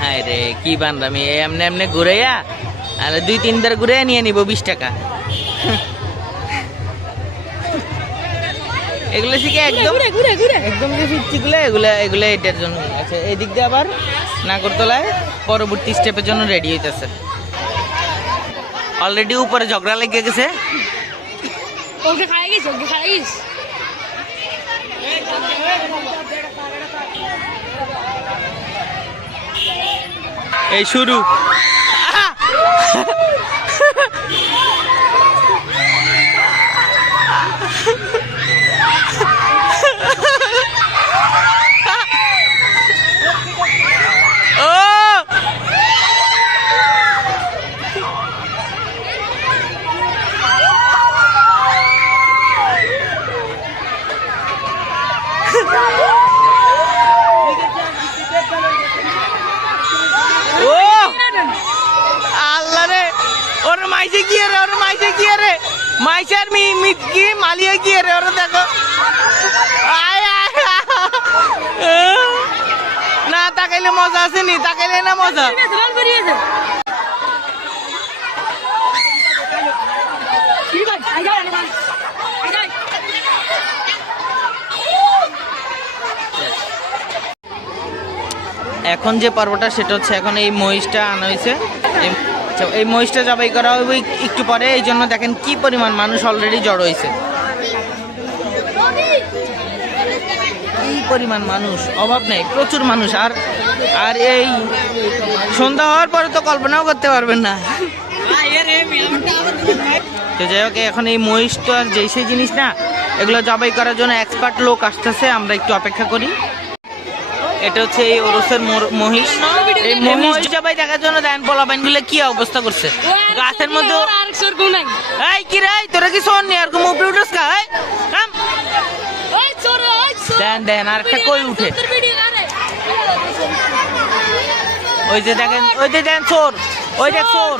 হায় রে কি বানরামি এমনি এমনি ঘুরাইয়া আর দুই তিনবার ঘুরে নিয়ে নিব বিশ টাকা। এগুলো শিখে একদম একদম যে ফিরতিগুলো এগুলো এগুলো এটার জন্য। আচ্ছা এদিক দিয়ে আবার নাগরতলায় পরবর্তী স্টেপের জন্য রেডি হইতেছে। অলরেডি উপরে ঝগড়া লেগে গেছে। ওকে খাই গেছ? ওকে খাই গেছ? এই শুরু ও ও আল্লাহ রে ওর মাইসে গিয়ে রে ওর মাইসে গিয়ে রে মাইসের মি মি কি মালিয়ে গিয়ে রে ওর দেখো আয় আয় আয়। না তাকাইলে মজা আসেনি তাকাইলে না মজা? এখন যে পর্বটা সেটা হচ্ছে এখন এই মহিষটা আনা হয়েছে। এই- আচ্ছা, মহিষটা জবাই করা হবে একটু পরে। এই জন্য দেখেন কি পরিমাণ মানুষ অলরেডি জড়ো হয়েছে। কি পরিমাণ মানুষ? অভাব নেই প্রচুর মানুষ। আর আর এই সন্ধ্যা হওয়ার পরে তো কল্পনাও করতে পারবেন না। তো যাই হোক এখন এই মহিষ তো আর যেই সেই জিনিস না এগুলো জবাই করার জন্য এক্সপার্ট লোক আসতেছে আমরা একটু অপেক্ষা করি। এটা হচ্ছে এই ওরসের মহিষ। এই মহিষ জবাই দেখার জন্য দেন পোলাপাইনগুলো কি অবস্থা করছে। গাছের মধ্যে এই কি রে তোরা কি শোন নি? আর কোন উপরে উঠোস কা? এই কাম। ওই চোর ওই চোর। দেন দেন আর একটা কই উঠে তোর ভিডিও আরে ওই যে দেখেন ওই যে দেন চোর ওই দেখ চোর।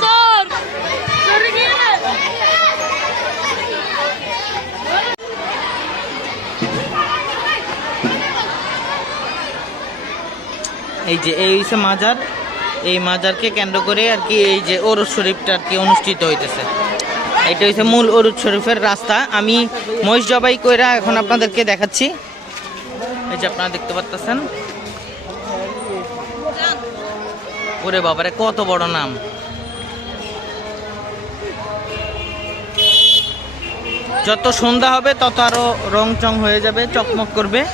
এই যে এই হচ্ছে মাজার। এই মাজারকে কেন্দ্র করে আর কি এই যে অরুদ শরীফটা আর কি অনুষ্ঠিত হইতেছে। এটা হচ্ছে মূল অরুদ শরীফের রাস্তা। আমি মহিষ জবাই কইরা এখন আপনাদেরকে দেখাচ্ছি। এই যে আপনারা দেখতে পাচ্ছেন ওরে বাবারে কত বড় নাম। যত সন্ধ্যা হবে তত আরও রং চং হয়ে যাবে চকমক করবে।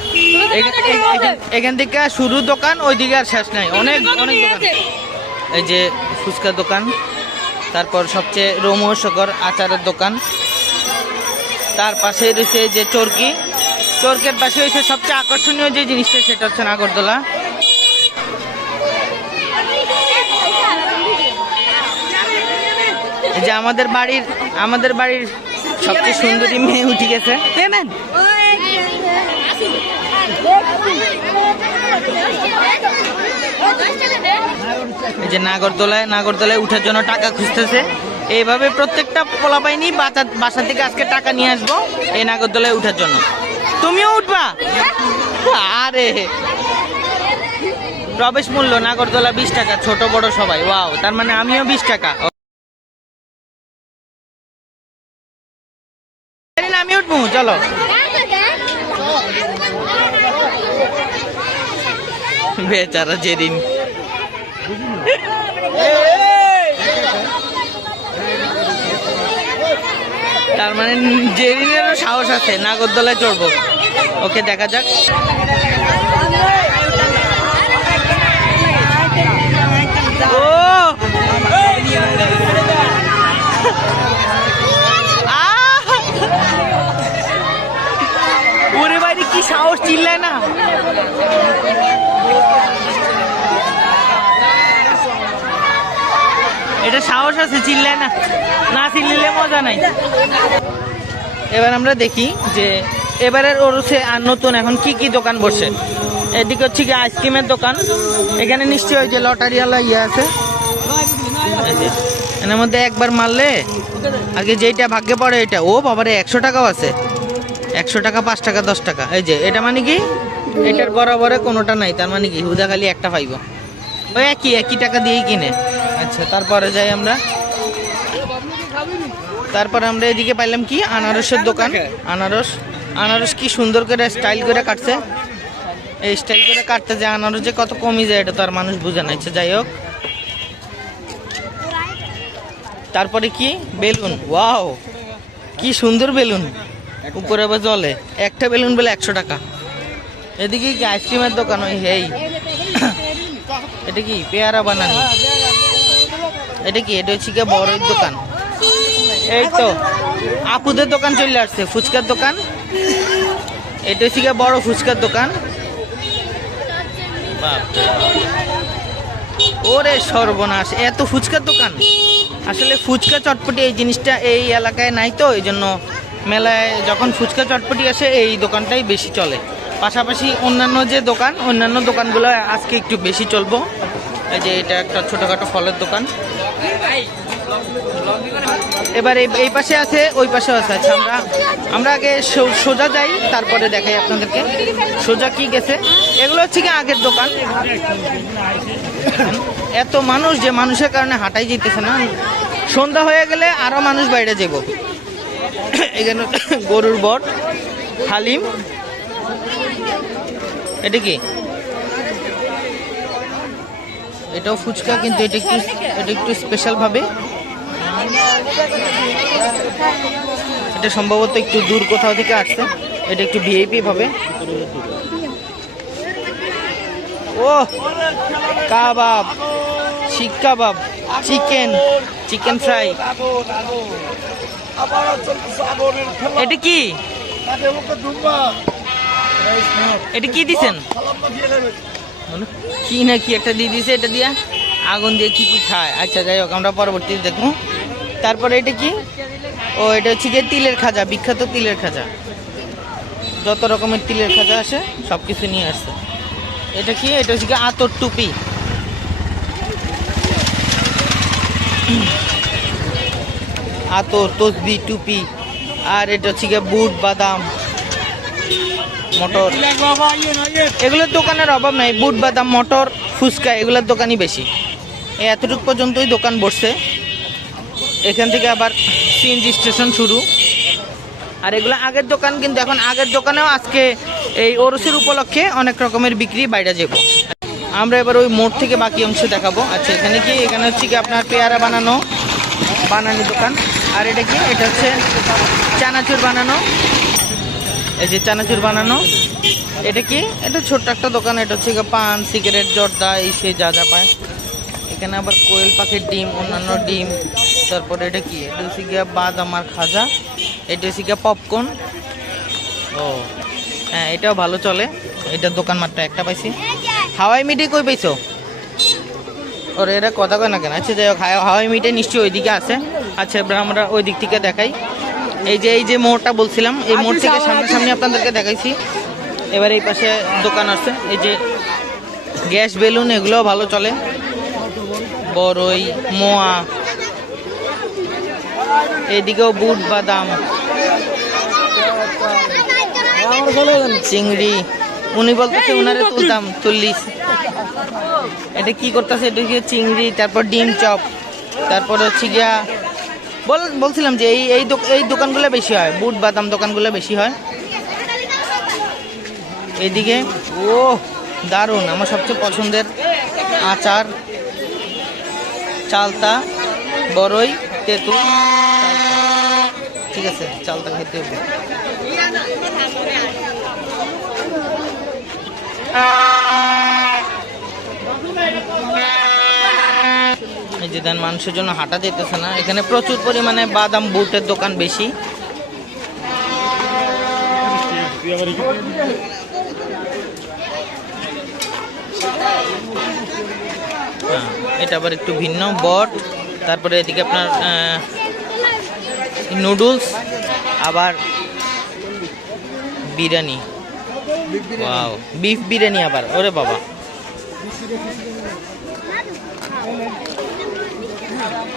এখান- থেকে শুরু দোকান ওইদিকে আর শেষ নাই। অনেক অনেক দোকান। এই যে ফুচকার দোকান তারপর সবচেয়ে রোমহসকর আচারের দোকান। তার পাশে রয়েছে যে চরকি। চরকের পাশে রয়েছে সবচেয়ে আকর্ষণীয় যে জিনিসটা সেটা হচ্ছে নাগরদোলা। যে আমাদের বাড়ির আমাদের বাড়ির সবচেয়ে সুন্দরী মেয়ে উঠে গেছে। যে নাগরদোলায় নাগরদোলায় উঠার জন্য টাকা খুঁজতেছে। এইভাবে প্রত্যেকটা পোলাপাইনি বাসা বাসা থেকে আজকে টাকা নিয়ে আসব এই নাগরদোলায় উঠার জন্য। তুমিও উঠবা? আরে। প্রবেশ মূল্য, নাগরদোলা বিশ টাকা, ছোট বড় সবাই, ওয়াও, তার মানে আমিও বিশ টাকা। চলো। বেচারা যেদিন। তার মানে জেরিনেরও সাহস আছে নাগরদোলায় চড়বো। ওকে দেখা যাক। ও! সাহস চিল্লায় না? এটা সাহস আছে, চিল্লায় না। না চিল্লিলে মজা নাই। এবার আমরা দেখি যে এবারের ওরসে আর নতুন এখন কি কি দোকান বসে। এদিকে হচ্ছে কি আইসক্রিমের দোকান। এখানে নিশ্চয়ই ওই যে লটারিওয়ালা ইয়ে আছে। এর মধ্যে একবার মারলে আগে যেইটা ভাগ্যে পড়ে এটা ও বাবারে, একশো টাকাও আছে। একশো টাকা পাঁচ টাকা দশ টাকা। এই যে এটা মানে কি? এটার বরাবরে কোনোটা নাই তার মানে কি? হুদা খালি একটা পাইব। ওই একই একই টাকা দিয়েই কিনে। আচ্ছা তারপরে যাই আমরা। তারপর আমরা এদিকে পাইলাম কি? আনারসের দোকান। আনারস আনারস কি সুন্দর করে স্টাইল করে কাটছে। এই স্টাইল করে কাটতে যে আনারস যে কত কমই যায় এটা তো আর মানুষ বুঝে না। আচ্ছা, যাই হোক। তারপরে কি? বেলুন। ওয়াও! কি সুন্দর বেলুন। উপরে আবার জলে। একটা বেলুন বলে একশো টাকা। এদিকে কি আইসক্রিমের দোকান? ওই হেই। এটা কি? পেয়ারা বানানি। এটা কি? এটা হচ্ছে গিয়ে বড়ের দোকান। এই তো। আপুদের দোকান চলে আসছে, ফুচকার দোকান। এটা হচ্ছে গিয়ে বড় ফুচকার দোকান। ওরে সর্বনাশ। এত ফুচকার দোকান। আসলে ফুচকা চটপটি এই জিনিসটা এই এলাকায় নাই তো, এই জন্য মেলায় যখন ফুচকা চটপটি আসে, এই দোকানটাই বেশি চলে। পাশাপাশি অন্যান্য যে দোকান, অন্যান্য দোকানগুলো আজকে একটু বেশি চলবো। এই যে এটা একটা ছোটোখাটো ফলের দোকান। এবার এই পাশে আছে, ওই পাশে আছে। আচ্ছা আমরা আমরা আগে সোজা যাই, তারপরে দেখাই আপনাদেরকে। সোজা কি গেছে? এগুলো হচ্ছে কি আগের দোকান। এত মানুষ যে মানুষের কারণে হাঁটাই যেতেছে না। সন্ধ্যা হয়ে গেলে আরও মানুষ বাইরে যাব। এখানে গরুর বট হালিম। এটা কি? এটাও ফুচকা কিন্তু এটা একটু এটা একটু স্পেশাল ভাবে। এটা সম্ভবত একটু দূর কোথাও থেকে আসছে। এটা একটু ভিআইপি ভাবে। ও কাবাব শিক কাবাব চিকেন চিকেন ফ্রাই। এটা কি? এটা কি দিছেন? কি না কি একটা দিয়ে দিছে এটা দিয়া? আগুন দিয়ে কি কি খায়? আচ্ছা যাই হোক, আমরা পরবর্তীতে দেখব। তারপরে এটা কি? ও, এটা হচ্ছে গিয়ে তিলের খাজা, বিখ্যাত তিলের খাজা। যত রকমের তিলের খাজা আসে সব কিছু নিয়ে আসছে। এটা কি? এটা হচ্ছে গিয়ে আতর টুপি। আতর, তসবি, টুপি, আর এটা হচ্ছে গিয়ে বুট, বাদাম, মটর। এগুলোর দোকানের অভাব নাই, বুট, বাদাম, মটর, ফুচকা এগুলোর দোকানই বেশি। এতটুকু পর্যন্তই দোকান বসছে। এখান থেকে আবার সিএনজি স্টেশন শুরু। আর এগুলো আগের দোকান, কিন্তু এখন আগের দোকানেও আজকে এই ওরসের উপলক্ষে অনেক রকমের বিক্রি বাইরে যাব। আমরা এবার ওই মোড় থেকে বাকি অংশ দেখাবো। আচ্ছা এখানে কি? এখানে হচ্ছে কি আপনার পেয়ারা বানানো, বানানি দোকান। আর এটা কি? এটা হচ্ছে চানাচুর বানানো। এই যে চানাচুর বানানো। এটা কি? এটা ছোট্ট একটা দোকান। এটা হচ্ছে পান, সিগারেট, জর্দা, এই সে যা যা পায়। এখানে আবার কোয়েল পাখির ডিম, অন্যান্য ডিম। তারপরে এটা কি? এটা হচ্ছে গিয়া বাদাম আর খাজা। এটা হচ্ছে গিয়া পপকর্ন। ও হ্যাঁ এটাও ভালো চলে। এটার দোকান মাত্র একটা পাইছি। হাওয়াই মিটে কই পাইছো? ওর এরা কথা কয় না কেন? আচ্ছা যাই হোক, হাওয়াই মিটে নিশ্চয়ই ওইদিকে আছে। আচ্ছা এবার আমরা ওই দিক থেকে দেখাই। এই যে এই যে মোড়টা বলছিলাম এই মোড় থেকে সামনাসামনি আপনাদেরকে দেখাইছি। এবার এই পাশে দোকান আছে এই যে গ্যাস বেলুন এগুলোও ভালো চলে। বড়ই মোয়া এদিকেও বুট বাদাম চিংড়ি। উনি বলতেছে উনারে তুলতাম তুললিস এটা কি করতেছে? এটা চিংড়ি তারপর ডিম চপ তারপর হচ্ছে গিয়া বল, বলছিলাম যে এই এই এই দোকানগুলো বেশি হয়, বুট বাদাম দোকানগুলো বেশি হয়। এদিকে ও দারুণ, আমার সবচেয়ে পছন্দের আচার। চালতা বড়ই তেঁতুল। ঠিক আছে, চালতা খেতে হবে। যে দেন, মানুষের জন্য হাঁটা যেতেছে না। এখানে প্রচুর পরিমাণে বাদাম, বুটের দোকান বেশি। হ্যাঁ, এটা আবার একটু ভিন্ন, বট। তারপরে এদিকে আপনার নুডলস, আবার বিরিয়ানি। বিফ বিরিয়ানি আবার, ওরে বাবা।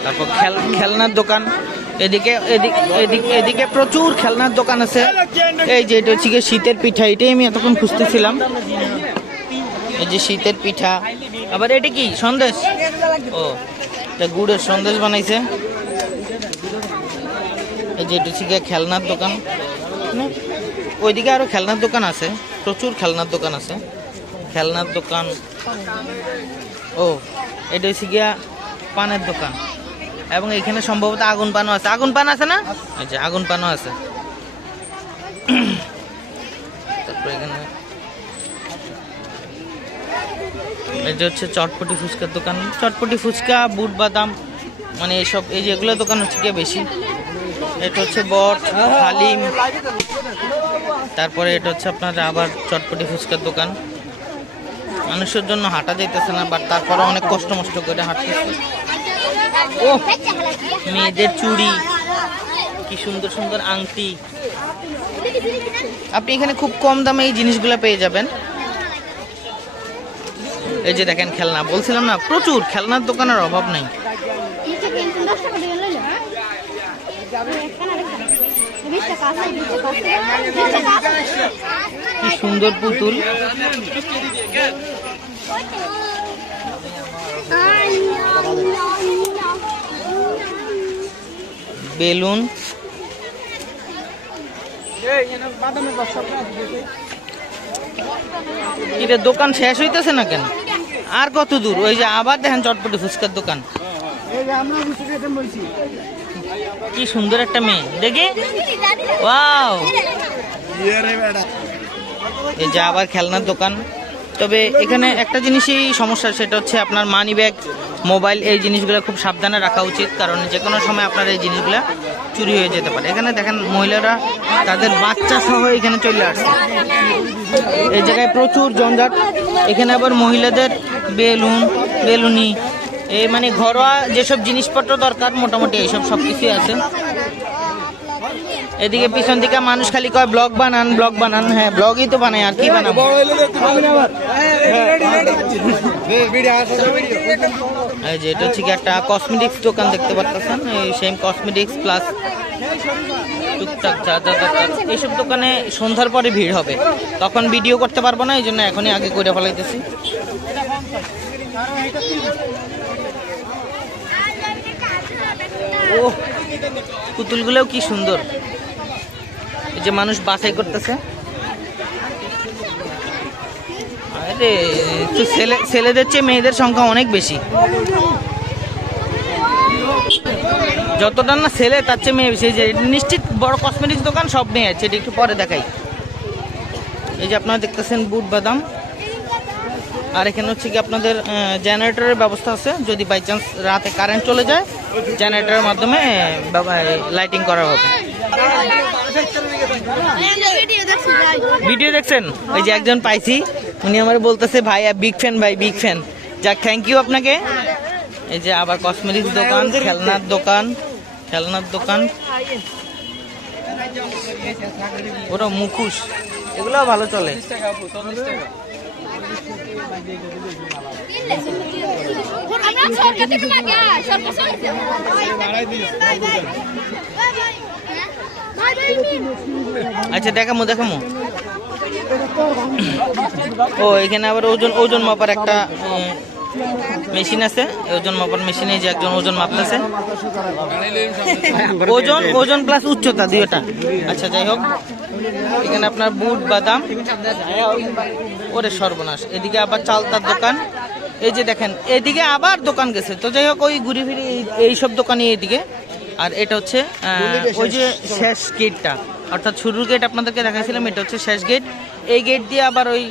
তারপর খেল, খেলনার দোকান। এদিকে এদিকে এদিকে প্রচুর খেলনার দোকান আছে। এই যে এটা হচ্ছে শীতের পিঠা, এটাই আমি এতক্ষণ খুঁজতেছিলাম। এই যে শীতের পিঠা। আবার এটা কি? সন্দেশ? ও, এটা গুড়ের সন্দেশ বানাইছে। এই যে এটা হচ্ছে খেলনার দোকান। ওইদিকে আরও খেলনার দোকান আছে। প্রচুর খেলনার দোকান আছে। খেলনার দোকান। ও, এটা হচ্ছে গিয়া পানের দোকান। এবং এখানে সম্ভবত আগুন পানও আছে। আগুন পান আছে না? আচ্ছা আগুন পানও আছে। তারপরে এখানে এটা হচ্ছে চটপটি ফুচকার দোকান। চটপটি ফুচকা, বুট বাদাম মানে এইসব এই যে এগুলো দোকান হচ্ছে গিয়ে বেশি। এটা হচ্ছে বট হালিম তারপরে এটা হচ্ছে আপনার আবার চটপটি ফুচকার দোকান। মানুষের জন্য হাঁটা যাইতেছে না বাট তারপরে অনেক কষ্ট মষ্ট করে হাঁটতেছে। ও মেয়েদের চুড়ি, কি সুন্দর সুন্দর আংটি। আপনি এখানে খুব কম দামে এই জিনিসগুলো পেয়ে যাবেন। এই যে দেখেন খেলনা, বলছিলাম না, প্রচুর, খেলনার দোকানের অভাব নাই। কি সুন্দর পুতুল। বেলুন। এটা দোকান শেষ হইতেছে না কেন? আর কত দূর? ওই যে আবার দেখেন চটপটি ফুচকার দোকান। কি সুন্দর একটা মেয়ে। দেখি। ওয়াও। এই যে আবার খেলনার দোকান। তবে এখানে একটা জিনিসই সমস্যা, সেটা হচ্ছে আপনার মানি ব্যাগ মোবাইল এই জিনিসগুলো খুব সাবধানে রাখা উচিত, কারণ যে কোনো সময় আপনার এই জিনিসগুলো চুরি হয়ে যেতে পারে। এখানে দেখেন মহিলারা তাদের বাচ্চা সহ এখানে চলে আসছে। এই জায়গায় প্রচুর জঞ্জাট। এখানে আবার মহিলাদের বেলুন, বেলুনি এই মানে ঘরোয়া যেসব জিনিসপত্র দরকার, মোটামুটি এইসব সব কিছুই আছে। এদিকে পিছন দিকে মানুষ খালি কয় ব্লগ বানান ব্লগ বানান। হ্যাঁ ব্লগই তো বানায় আর কি বানাবো? এই যে এটা হচ্ছে একটা কসমেটিক্স দোকান দেখতে পাচ্ছেন এই সেম কসমেটিক্স প্লাস টুকটাক যা যা এইসব দোকানে সন্ধ্যার পরে ভিড় হবে। তখন ভিডিও করতে পারব না এই জন্য এখনই আগে করে ফেলাইতেছি। ও পুতুলগুলোও কি সুন্দর। এই যে মানুষ বাছাই করতেছে। ছেলেদের চেয়ে মেয়েদের সংখ্যা অনেক বেশি। যতটা না ছেলে, তার চেয়ে মেয়ে বেশি। যে নিশ্চিত বড় কসমেটিক্স দোকান সব মেয়ে আছে, এটা একটু পরে দেখাই। এই যে আপনারা দেখতেছেন বুট বাদাম। আর এখানে হচ্ছে কি আপনাদের জেনারেটরের ব্যবস্থা আছে। যদি বাই চান্স রাতে কারেন্ট চলে যায় জেনারেটরের মাধ্যমে লাইটিং করা হবে। ভিডিও দেখছেন? ওই যে একজন পাইছি, উনি আমার বলতেছে, ভাই বিগ ফ্যান ভাই বিগ ফ্যান যাক থ্যাংক ইউ আপনাকে। এই যে আবার কসমেটিক্স দোকান, খেলনার দোকান খেলনার দোকান। ওরা মুখোশ। এগুলো ভালো চলে। সরকার থেকে। আচ্ছা দেখামো দেখামো। ও, এখানে আবার ওজন ওজন মাপার একটা মেশিন আছে। ওজন মাপার মেশিনে যে একজন ওজন মাপতেছে। ওজন ওজন প্লাস উচ্চতা দুইটা। আচ্ছা যাই হোক। এখানে আপনার বুট, বাদাম। ওরে সর্বনাশ। এদিকে আবার চালতার দোকান। এই যে দেখেন, এদিকে আবার দোকান গেছে। তো যাই হোক, ওই ঘুরি ফিরি এইসব দোকানই এইদিকে আর এটা হচ্ছে ওই যে শেষ গেটটা। অর্থাৎ শুরুর গেট আপনাদেরকে দেখাইছিলাম, এটা হচ্ছে শেষ গেট। এই গেট দিয়ে আবার ওই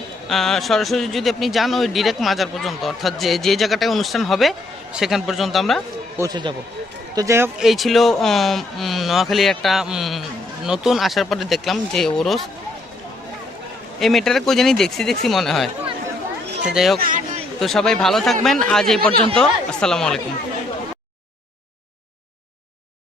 সরাসরি যদি আপনি যান, ওই ডিরেক্ট মাজার পর্যন্ত, অর্থাৎ যে যে জায়গাটায় অনুষ্ঠান হবে, সেখান পর্যন্ত আমরা পৌঁছে যাব। তো যাই হোক, এই ছিল নোয়াখালীর একটা নতুন আসার পরে দেখলাম যে ওরস। এই মেয়েটারে কই জানি দেখছি দেখছি মনে হয়। তো যাই হোক, তো সবাই ভালো থাকবেন। আজ এই পর্যন্ত, আসসালামু আলাইকুম।